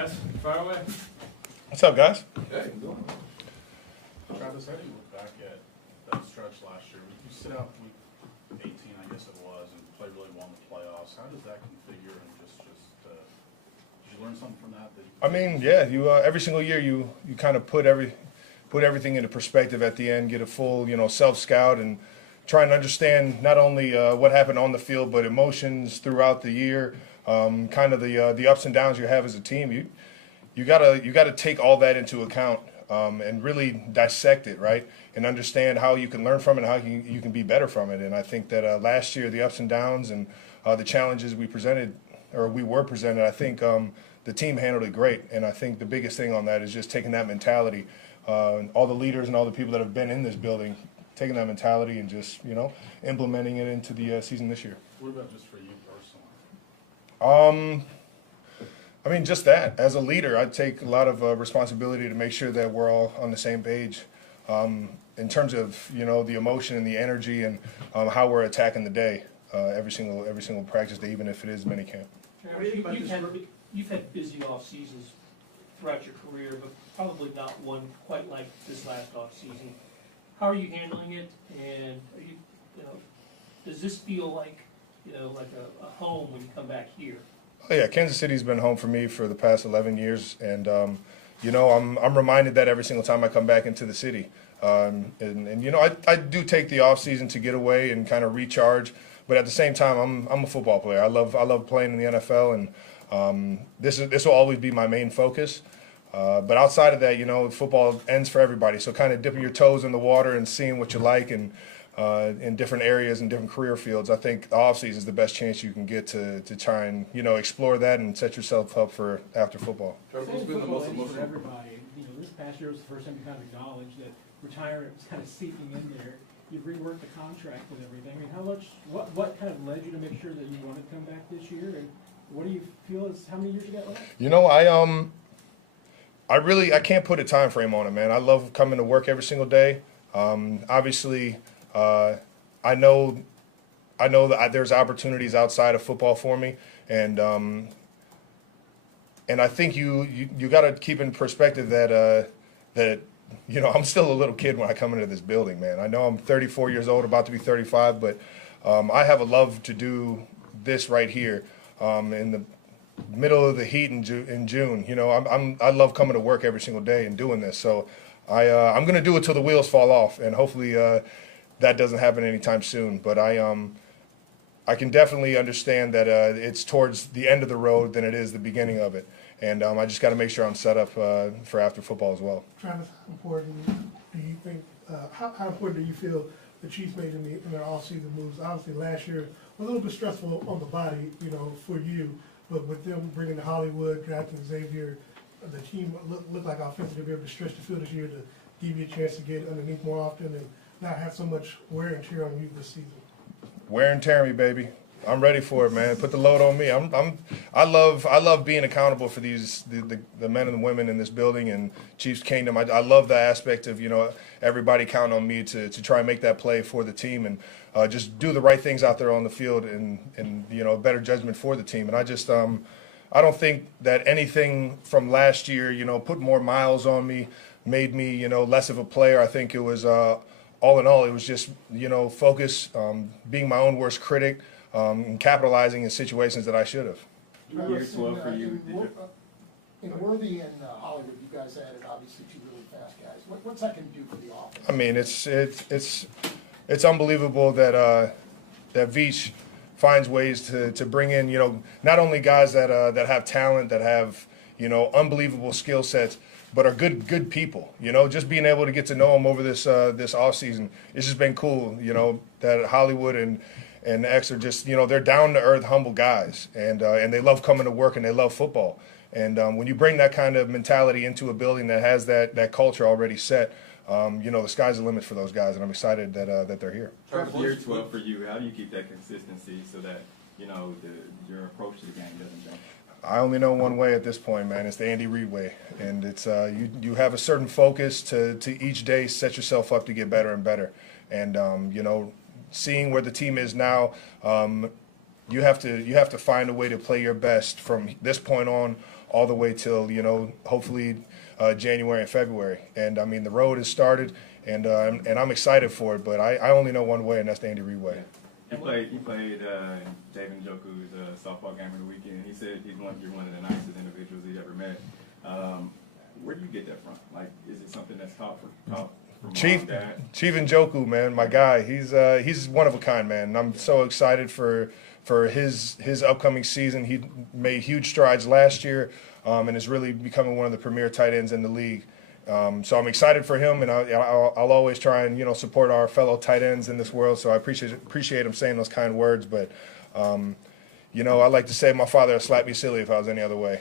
guys. Fire away. What's up, guys? Hey. Travis, how do you look back at that stretch last year? You sit out week 18, I guess it was, and played really well in the playoffs. How does that configure, and did you learn something from that? I mean, yeah, you every single year you kind of put everything into perspective at the end, get a full self-scout, and try and understand not only what happened on the field but emotions throughout the year, kind of the ups and downs you have as a team. You gotta take all that into account and really dissect it, right, and understand how you can learn from it and how you can be better from it. And I think that last year the ups and downs and the challenges we were presented, I think the team handled it great. And I think the biggest thing on that is just taking that mentality, all the leaders and all the people that have been in this building, taking that mentality and just implementing it into the season this year. What about just for you personally? I mean, just that. As a leader, I take a lot of responsibility to make sure that we're all on the same page in terms of the emotion and the energy and how we're attacking the day every single practice day, even if it is minicamp. You've had busy off seasons throughout your career, but probably not one quite like this last off season. How are you handling it? And are does this feel like like a home when you come back here? Oh yeah, Kansas City's been home for me for the past 11 years, and I'm reminded that every single time I come back into the city. And I do take the off season to get away and kind of recharge, but at the same time, I'm a football player. I love playing in the NFL, and this will always be my main focus. But outside of that, football ends for everybody. So kind of dipping your toes in the water and seeing what you like and in different areas and different career fields. I think the offseason is the best chance you can get to try and explore that and set yourself up for after football. Who's been the most emotional for everybody? This past year was the first time you kind of acknowledged that retirement was kind of seeping in there. You've reworked the contract and everything. I mean, what kind of led you to make sure that you wanted to come back this year? And what do you feel is how many years you got left? I can't put a time frame on it, man. I love coming to work every single day. Obviously, I know that there's opportunities outside of football for me, and I think you got to keep in perspective that I'm still a little kid when I come into this building, man. I know I'm 34 years old, about to be 35, but I have a love to do this right here in the middle of the heat in June. I love coming to work every single day and doing this. So I'm going to do it till the wheels fall off, and hopefully that doesn't happen anytime soon. But I can definitely understand that it's towards the end of the road than it is the beginning of it. And I just got to make sure I'm set up for after football as well. Travis, how important do you think? How important do you feel the Chiefs made in their off-season moves? Obviously, last year was a little bit stressful on the body, for you. But with them bringing to Hollywood, drafting Xavier, the team looked like offensively be able to stretch the field this year to give you a chance to get underneath more often and not have so much wear and tear on you this season. Wear and tear me, baby. I'm ready for it, man. Put the load on me. I love being accountable for the men and the women in this building and Chiefs Kingdom. I love the aspect of everybody counting on me to try and make that play for the team and just do the right things out there on the field and better judgment for the team. And I just I don't think that anything from last year put more miles on me, made me less of a player. I think it was all in all it was just focus, being my own worst critic. And capitalizing in situations that I should have. Year 12 for you. In Worthy and Hollywood, you guys added obviously two really fast guys. What's that going to do for the offense? I mean, it's unbelievable that that Veach finds ways to bring in not only guys that have talent, that have unbelievable skill sets, but are good people. Just being able to get to know them over this off season, it's just been cool. That Hollywood and X are just, they're down-to-earth, humble guys, and they love coming to work and they love football. And when you bring that kind of mentality into a building that has that culture already set, the sky's the limit for those guys, and I'm excited that they're here. Year 12 for you, how do you keep that consistency so that, your approach to the game doesn't change? I only know one way at this point, man. It's the Andy Reid way, and it's you have a certain focus to each day set yourself up to get better and better, and seeing where the team is now, you have to find a way to play your best from this point on all the way till, you know, hopefully January and February. And I mean, the road has started, and I'm excited for it. But I only know one way, and that's the Andy Reid way. He played David Njoku's softball game of the weekend. He said you're one of the nicest individuals he ever met. Where do you get that from? Like, is it something that's taught from Chief Dad? Chief Njoku, man, my guy. He's one of a kind, man. And I'm so excited for his upcoming season. He made huge strides last year, and is really becoming one of the premier tight ends in the league. So I'm excited for him, and I'll always try and, you know, support our fellow tight ends in this world. So I appreciate him saying those kind words. But you know, I like to say my father would slap me silly if I was any other way.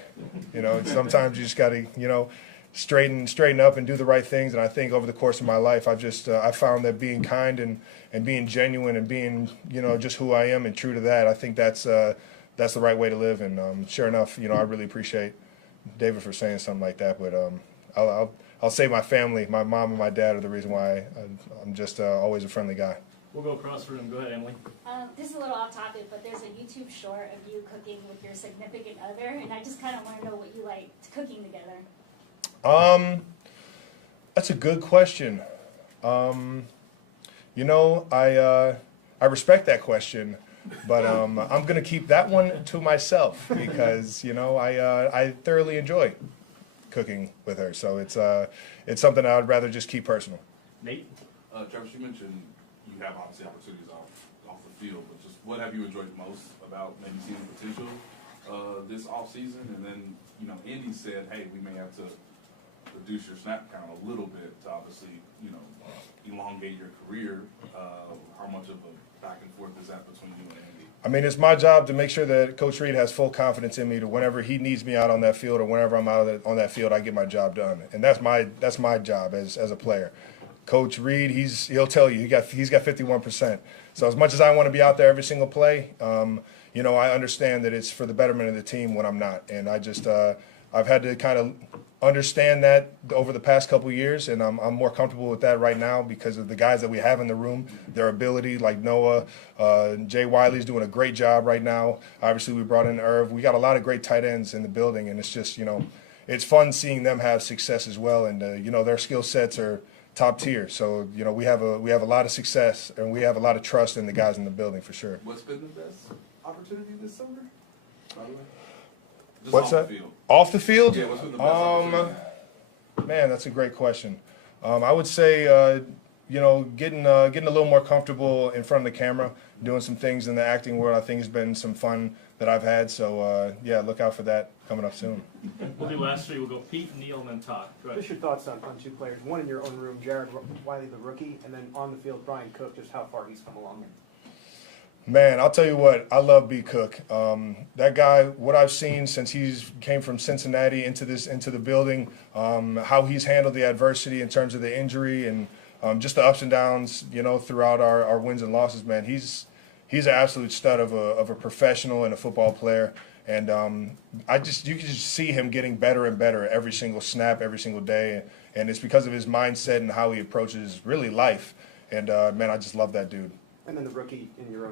You know, sometimes you just got to, you know, straighten up and do the right things. And I think over the course of my life, I found that being kind and being genuine and being, you know, just who I am and true to that, I think that's the right way to live. And sure enough, you know, I really appreciate David for saying something like that. But I'll say my family, my mom and my dad are the reason why I'm just always a friendly guy. We'll go across the room. Go ahead, Emily. This is a little off topic, but there's a YouTube short of you cooking with your significant other, and I just kind of want to know what you like cooking together. That's a good question. You know, I respect that question, but I'm going to keep that one to myself because, you know, I thoroughly enjoy cooking with her. So it's something I would rather just keep personal. Nate? Travis, you mentioned you have obviously opportunities off the field, but just what have you enjoyed most about maybe seeing the potential this off season? And then, you know, Andy said, hey, we may have to reduce your snap count a little bit to obviously, you know, elongate your career. How much of a back and forth is that between you and Andy? I mean, it's my job to make sure that Coach Reid has full confidence in me to whenever he needs me out on that field or whenever I'm out on that field, I get my job done. And that's my job as a player. Coach Reid, he'll tell you he's got 51%. So as much as I want to be out there every single play, you know, I understand that it's for the betterment of the team when I'm not. And I just I've had to kind of understand that over the past couple of years, and I'm more comfortable with that right now because of the guys that we have in the room, their ability, like Noah, Jay Wiley's doing a great job right now. Obviously, we brought in Irv. We got a lot of great tight ends in the building, and it's just, you know, it's fun seeing them have success as well. And you know, their skill sets are top tier. So, you know, we have a lot of success, and we have a lot of trust in the guys in the building for sure. What's been the best opportunity this summer, by the way? Just What's off that? the field. Off the field? Yeah, what's been the best opportunity? Man, that's a great question. I would say, you know, getting a little more comfortable in front of the camera, doing some things in the acting world, I think has been some fun that I've had. So, yeah, look out for that coming up soon. We'll do last three. We'll go Pete, Neil, and then Todd. Go ahead. Just your thoughts on two players. One in your own room, Jared Wiley, the rookie, and then on the field, Brian Cook, just how far he's come along. Man, I'll tell you what, I love B. Cook. That guy, what I've seen since he's came from Cincinnati into the building, how he's handled the adversity in terms of the injury and just the ups and downs, you know, throughout our wins and losses, man. He's an absolute stud of a professional and a football player. And you can just see him getting better and better every single snap, every single day. And it's because of his mindset and how he approaches really life. And man, I just love that dude. And then the rookie in your own